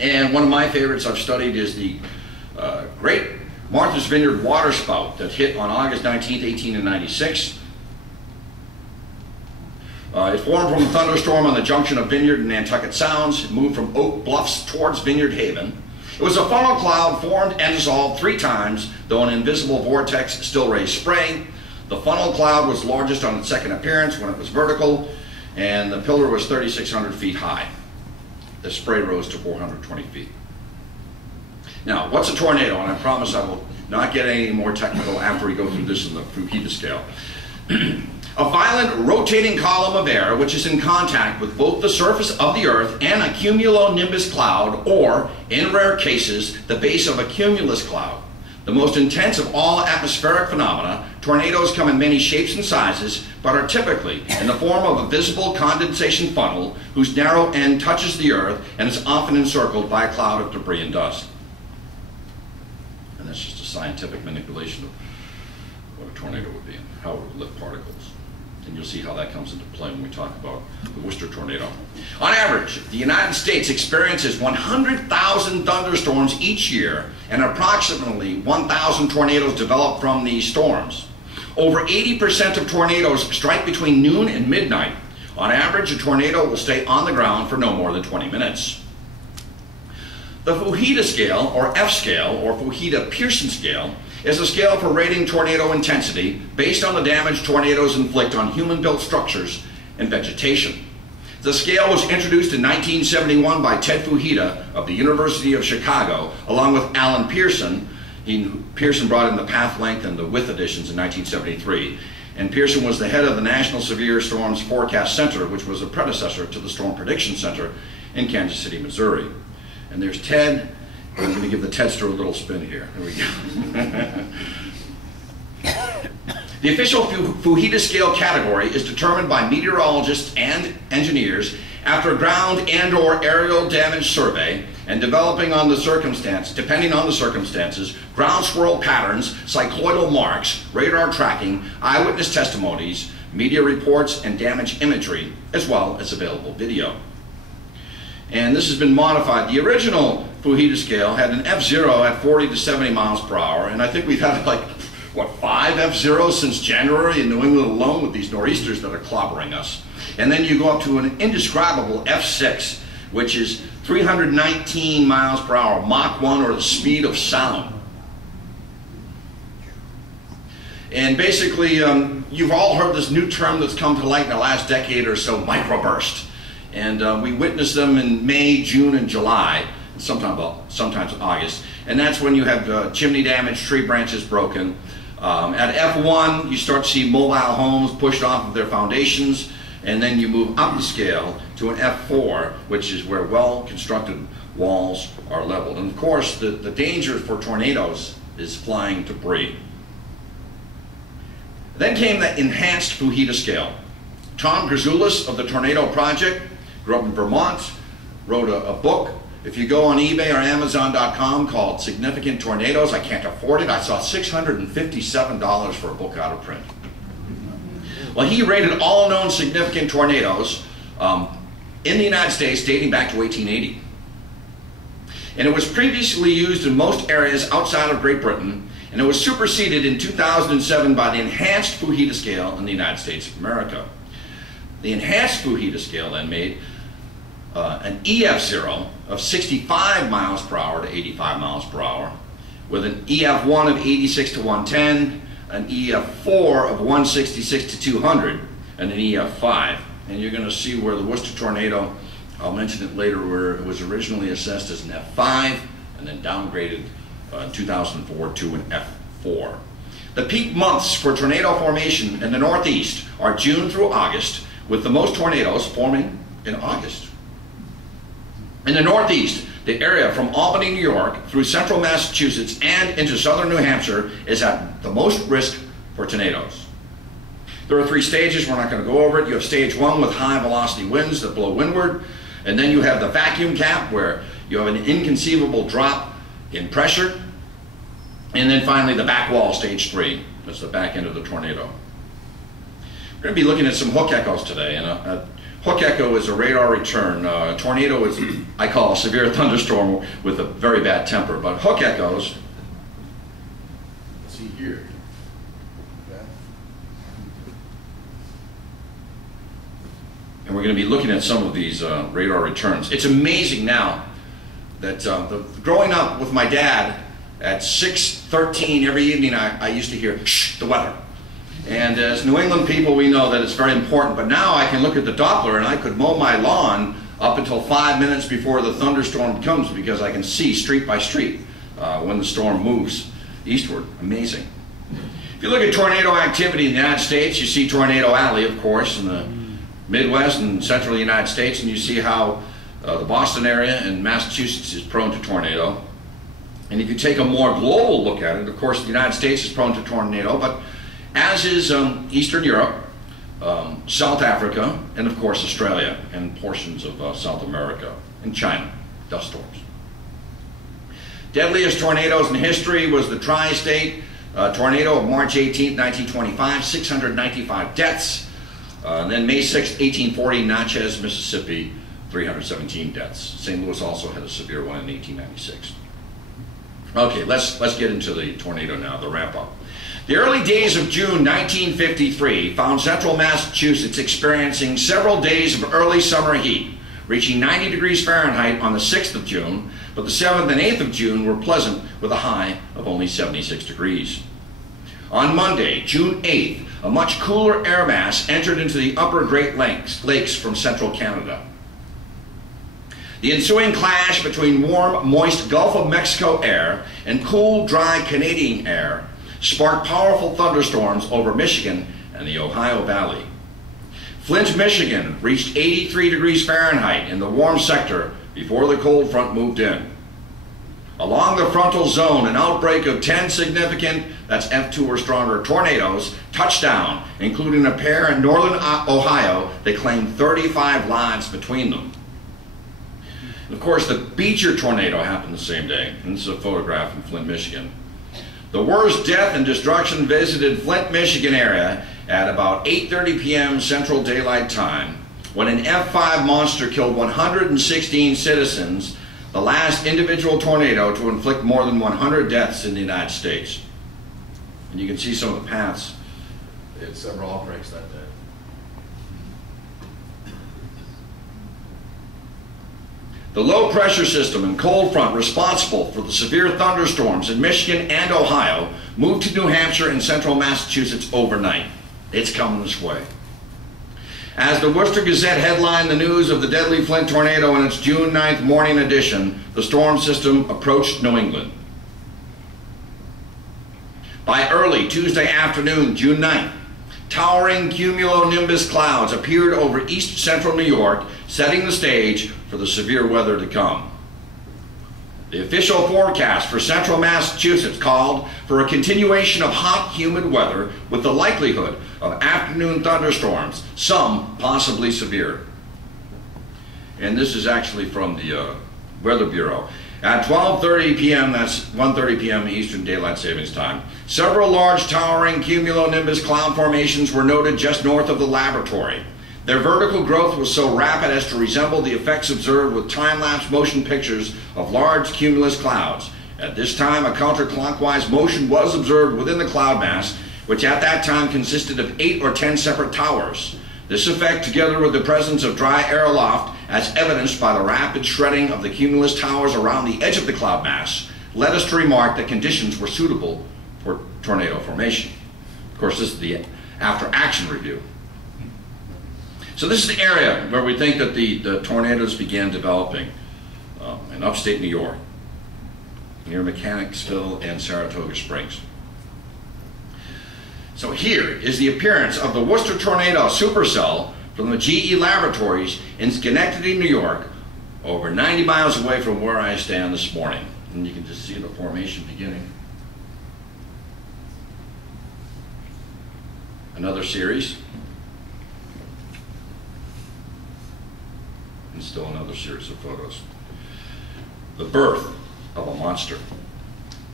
And one of my favorites I've studied is the Great Martha's Vineyard waterspout that hit on August 19th, 1896. It formed from a thunderstorm on the junction of Vineyard and Nantucket Sounds. It moved from Oak Bluffs towards Vineyard Haven. It was a funnel cloud formed and dissolved 3 times, though an invisible vortex still raised spray. The funnel cloud was largest on its second appearance when it was vertical, and the pillar was 3,600 feet high. The spray rose to 420 feet. Now, what's a tornado? And I promise I will not get any more technical after we go through this in the FUJITA scale. A violent rotating column of air which is in contact with both the surface of the Earth and a cumulonimbus cloud, or, in rare cases, the base of a cumulus cloud. The most intense of all atmospheric phenomena, tornadoes come in many shapes and sizes, but are typically in the form of a visible condensation funnel whose narrow end touches the Earth and is often encircled by a cloud of debris and dust. And that's just a scientific manipulation of what a tornado would be and how it would lift particles. And you'll see how that comes into play when we talk about the Worcester tornado. On average, the United States experiences 100,000 thunderstorms each year, and approximately 1,000 tornadoes develop from these storms. Over 80% of tornadoes strike between noon and midnight. On average, a tornado will stay on the ground for no more than 20 minutes. The FUJITA scale, or F scale, or FUJITA Pearson scale, is a scale for rating tornado intensity based on the damage tornadoes inflict on human-built structures and vegetation. The scale was introduced in 1971 by Ted FUJITA of the University of Chicago, along with Alan Pearson. Pearson brought in the path length and the width additions in 1973. And Pearson was the head of the National Severe Storms Forecast Center, which was a predecessor to the Storm Prediction Center in Kansas City, Missouri. And there's Ted. I'm going to give the Tedster a little spin here. There we go. The official FUJITA scale category is determined by meteorologists and engineers after a ground and/or aerial damage survey and depending on the circumstances, ground swirl patterns, cycloidal marks, radar tracking, eyewitness testimonies, media reports, and damage imagery, as well as available video. And this has been modified. The original FUJITA scale had an F0 at 40 to 70 miles per hour, and I think we've had like, what, 5 F0s since January in New England alone with these nor'easters that are clobbering us. And then you go up to an indescribable F6, which is 319 miles per hour, Mach 1, or the speed of sound. And basically, you've all heard this new term that's come to light in the last decade or so, microburst. And we witness them in May, June, and July, sometimes August. And that's when you have chimney damage, tree branches broken. At F1, you start to see mobile homes pushed off of their foundations, and then you move up the scale to an F4, which is where well-constructed walls are leveled. And of course, the danger for tornadoes is flying debris. Then came the enhanced FUJITA scale. Tom Grzoulis of the Tornado Project, grew up in Vermont, wrote a book. If you go on eBay or Amazon.com, called Significant Tornadoes, I can't afford it. I saw $657 for a book out of print. Well, he rated all known significant tornadoes in the United States dating back to 1880. And it was previously used in most areas outside of Great Britain, and it was superseded in 2007 by the enhanced FUJITA scale in the United States of America. The enhanced FUJITA scale then made an EF0 of 65 miles per hour to 85 miles per hour, with an EF1 of 86 to 110, an EF4 of 166 to 200, and an EF5. And you're going to see where the Worcester tornado, I'll mention it later, where it was originally assessed as an F5 and then downgraded in 2004 to an F4. The peak months for tornado formation in the Northeast are June through August, with the most tornadoes forming in August. In the Northeast, the area from Albany, New York, through central Massachusetts and into southern New Hampshire is at the most risk for tornadoes. There are 3 stages, we're not going to go over it. You have stage 1 with high velocity winds that blow windward, and then you have the vacuum cap where you have an inconceivable drop in pressure, and then finally the back wall, stage 3. That's the back end of the tornado. We're going to be looking at some hook echoes today, and Hook echo is a radar return. A tornado is, I call a severe thunderstorm with a very bad temper, but hook echoes. Let's see here. Okay. And we're going to be looking at some of these radar returns. It's amazing now that growing up with my dad at 6:13 every evening, I used to hear, shh, the weather. And as New England people, we know that it's very important, but now I can look at the Doppler and I could mow my lawn up until 5 minutes before the thunderstorm comes because I can see street by street when the storm moves eastward. Amazing. If you look at tornado activity in the United States, you see Tornado Alley, of course, in the Midwest and central United States, and you see how the Boston area and Massachusetts is prone to tornado. And if you take a more global look at it, of course, the United States is prone to tornado, but as is Eastern Europe, South Africa, and of course Australia, and portions of South America, and China, dust storms. Deadliest tornadoes in history was the tri-state tornado of March 18, 1925, 695 deaths. And then May 6, 1840, Natchez, Mississippi, 317 deaths. St. Louis also had a severe one in 1896. Okay, let's get into the tornado now, the ramp up. The early days of June 1953 found central Massachusetts experiencing several days of early summer heat, reaching 90 degrees Fahrenheit on the 6th of June, but the 7th and 8th of June were pleasant with a high of only 76 degrees. On Monday, June 8th, a much cooler air mass entered into the upper Great Lakes from central Canada. The ensuing clash between warm, moist Gulf of Mexico air and cool, dry Canadian air sparked powerful thunderstorms over Michigan and the Ohio Valley. Flint, Michigan reached 83 degrees Fahrenheit in the warm sector before the cold front moved in. Along the frontal zone, an outbreak of 10 significant, that's F2 or stronger, tornadoes touched down, including a pair in northern Ohio that claimed 35 lives between them. And of course, the Beecher tornado happened the same day, and this is a photograph in Flint, Michigan. The worst death and destruction visited Flint, Michigan area at about 8:30 p.m. Central Daylight Time when an F5 monster killed 116 citizens, the last individual tornado to inflict more than 100 deaths in the United States. And you can see some of the paths. They had several outbreaks that day. The low pressure system and cold front responsible for the severe thunderstorms in Michigan and Ohio moved to New Hampshire and central Massachusetts overnight. It's coming this way. As the Worcester Gazette headlined the news of the deadly Flint tornado in its June 9th morning edition, the storm system approached New England. By early Tuesday afternoon, June 9th, towering cumulonimbus clouds appeared over east central New York, setting the stage for the severe weather to come. The official forecast for central Massachusetts called for a continuation of hot, humid weather with the likelihood of afternoon thunderstorms, some possibly severe. And this is actually from the Weather Bureau. At 12:30 p.m., that's 1:30 p.m. Eastern Daylight Savings Time, several large towering cumulonimbus cloud formations were noted just north of the laboratory. Their vertical growth was so rapid as to resemble the effects observed with time-lapse motion pictures of large cumulus clouds. At this time, a counterclockwise motion was observed within the cloud mass, which at that time consisted of 8 or 10 separate towers. This effect, together with the presence of dry air aloft, as evidenced by the rapid shredding of the cumulus towers around the edge of the cloud mass, led us to remark that conditions were suitable for tornado formation. Of course, this is the after-action review. So this is the area where we think that the tornadoes began developing in upstate New York, near Mechanicsville and Saratoga Springs. So here is the appearance of the Worcester tornado supercell from the GE laboratories in Schenectady, New York, over 90 miles away from where I stand this morning. And you can just see the formation beginning. Another series. And still another series of photos. The birth of a monster.